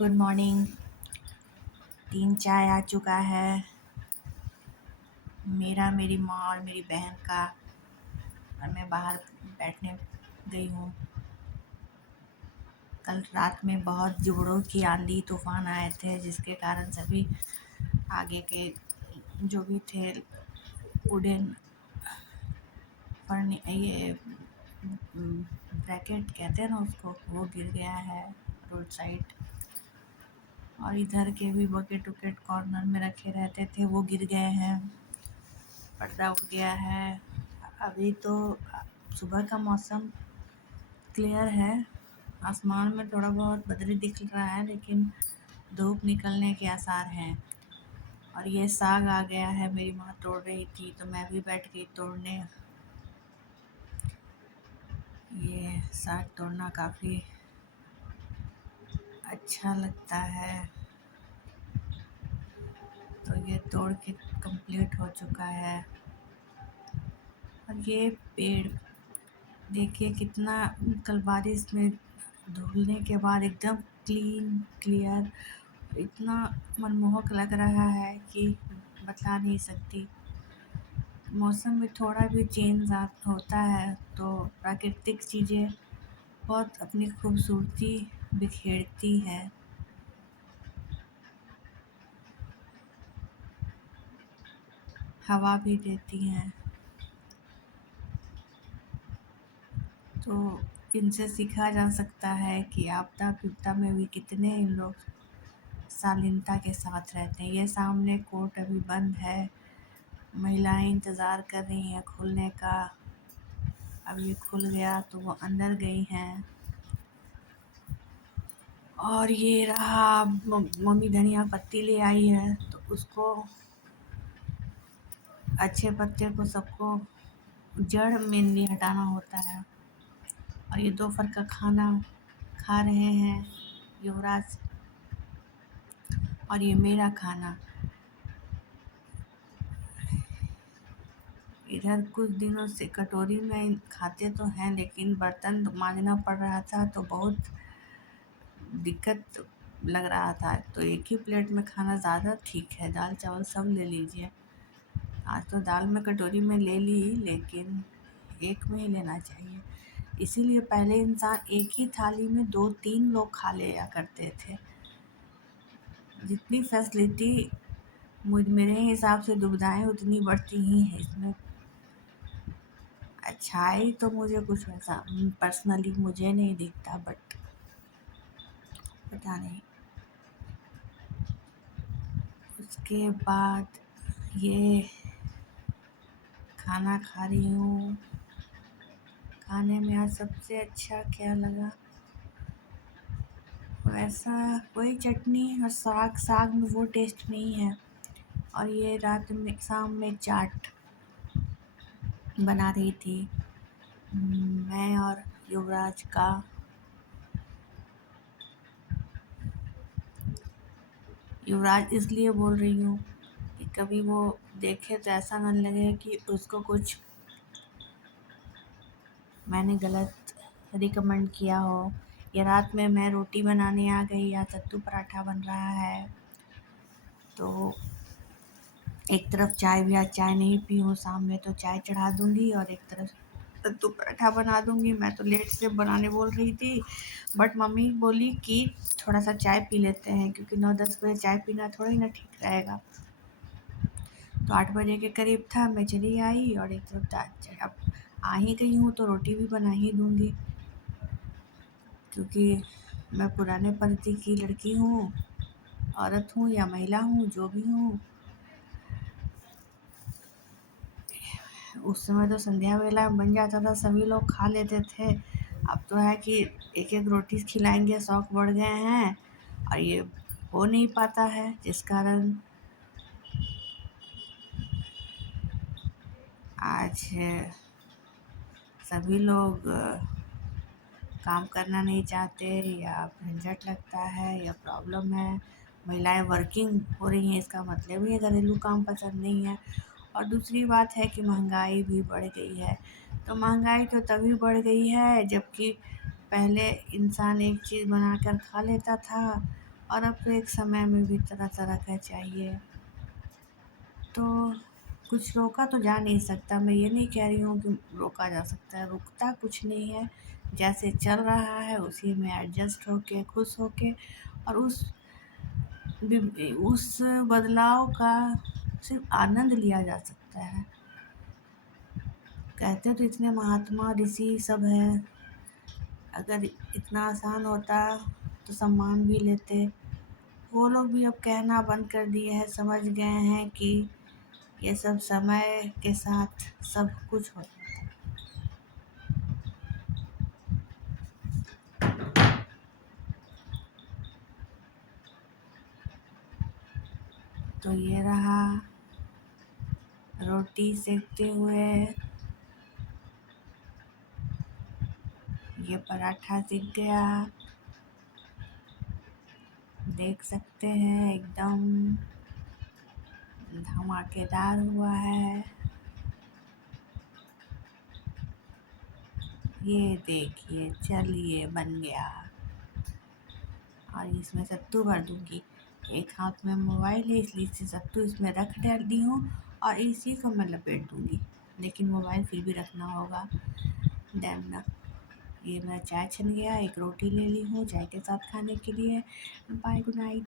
Good morning. 3 चाय आ चुका है, मेरा, मेरी माँ और मेरी बहन का। और मैं बाहर बैठने गई हूँ। कल रात में बहुत जोरों की आंधी तूफान आए थे, जिसके कारण सभी आगे के जो भी थे वुडन ये ब्रैकेट कहते हैं ना उसको, वो गिर गया है रोड साइड। और इधर के भी बकेट उकेट कॉर्नर में रखे रहते थे, वो गिर गए हैं। पर्दा उड़ गया है। अभी तो सुबह का मौसम क्लियर है, आसमान में थोड़ा बहुत बदली दिख रहा है, लेकिन धूप निकलने के आसार हैं। और ये साग आ गया है, मेरी माँ तोड़ रही थी तो मैं भी बैठ गई तोड़ने। ये साग तोड़ना काफ़ी अच्छा लगता है। तो ये तोड़ के कंप्लीट हो चुका है। और ये पेड़ देखिए कितना, कल बारिश में धुलने के बाद एकदम क्लीन क्लियर, इतना मनमोहक लग रहा है कि बता नहीं सकती। मौसम में थोड़ा भी चेंज होता है तो प्राकृतिक चीज़ें बहुत अपनी खूबसूरती बिखेरती है। हवा भी देती हैं। तो इनसे सीखा जा सकता है कि आपदा विपदा में भी कितने इन लोग शालीनता के साथ रहते हैं। ये सामने कोर्ट अभी बंद है, महिलाएं इंतज़ार कर रही हैं खुलने का। अब ये खुल गया तो वो अंदर गई हैं। और ये रहा, मम्मी धनिया पत्ती ले आई है, तो उसको अच्छे पत्ते को सबको जड़ मेनली हटाना होता है। और ये दोपहर का खाना खा रहे हैं युवराज, और ये मेरा खाना। इधर कुछ दिनों से कटोरी में खाते तो हैं, लेकिन बर्तन मांजना पड़ रहा था तो बहुत दिक्कत लग रहा था। तो एक ही प्लेट में खाना ज़्यादा ठीक है, दाल चावल सब ले लीजिए। आज तो दाल में कटोरी में ले ली, लेकिन एक में ही लेना चाहिए। इसीलिए पहले इंसान एक ही थाली में 2-3 लोग खा लिया करते थे। जितनी फैसिलिटी मेरे हिसाब से दुविधाएं उतनी बढ़ती ही हैं इसमें। अच्छाई तो मुझे कुछ वैसा पर्सनली मुझे नहीं दिखता, बट पता नहीं। उसके बाद ये खाना खा रही हूँ। खाने में आज सबसे अच्छा क्या लगा, वैसा कोई चटनी और साग में वो टेस्ट नहीं है। और ये रात में शाम में चाट बना रही थी मैं और युवराज का। युवराज इसलिए बोल रही हूँ कि कभी वो देखे तो ऐसा न लगे कि उसको कुछ मैंने गलत रिकमेंड किया हो। या रात में मैं रोटी बनाने आ गई या सत्तू पराठा बन रहा है, तो एक तरफ चाय भी, आज चाय नहीं पी हूँ, शाम में तो चाय चढ़ा दूँगी और एक तरफ सत्तू पराठा बना दूँगी। मैं तो लेट से बनाने बोल रही थी, बट मम्मी बोली कि थोड़ा सा चाय पी लेते हैं, क्योंकि 9-10 बजे चाय पीना थोड़ा ही ना ठीक रहेगा। तो 8 बजे के करीब था, मैं चली आई और एक तरफ अब आ ही गई हूँ तो रोटी भी बना ही दूँगी, क्योंकि मैं पुराने पंथी की लड़की हूँ, औरत हूँ या महिला हूँ, जो भी हूँ। उस समय तो संध्या वेला बन जाता था, सभी लोग खा लेते थे। अब तो है कि एक एक रोटी खिलाएंगे, शौक बढ़ गए हैं और ये हो नहीं पाता है, जिस कारण आज सभी लोग काम करना नहीं चाहते, या झंझट लगता है या प्रॉब्लम है। महिलाएं वर्किंग हो रही हैं, इसका मतलब ही घरेलू काम पसंद नहीं है। और दूसरी बात है कि महंगाई भी बढ़ गई है। तो महंगाई तो तभी बढ़ गई है जबकि पहले इंसान एक चीज़ बनाकर खा लेता था, और अब तो एक समय में भी तरह तरह का चाहिए। तो कुछ रोका तो जा नहीं सकता, मैं ये नहीं कह रही हूँ कि रोका जा सकता है, रुकता कुछ नहीं है। जैसे चल रहा है उसी में एडजस्ट होके, खुश होके, और उस बदलाव का सिर्फ आनंद लिया जा सकता है। कहते तो इतने महात्मा ऋषि सब हैं, अगर इतना आसान होता तो सम्मान भी लेते। वो लोग भी अब कहना बंद कर दिए हैं, समझ गए हैं कि ये सब समय के साथ सब कुछ होता है। तो ये रहा रोटी सेकते हुए, ये पराठा सिक गया, देख सकते हैं एकदम धमाकेदार हुआ है। ये देखिए, चलिए बन गया। और इसमें सत्तू भर दूंगी। एक हाथ में मोबाइल है इसलिए इसे सत्तू इसमें रख डाल दी हूँ और इसी को मैं लपेट दूंगी, लेकिन मोबाइल फिर भी रखना होगा। देन ये मेरा चाय छन गया, एक रोटी ले ली हूँ चाय के साथ खाने के लिए। Bye, good night.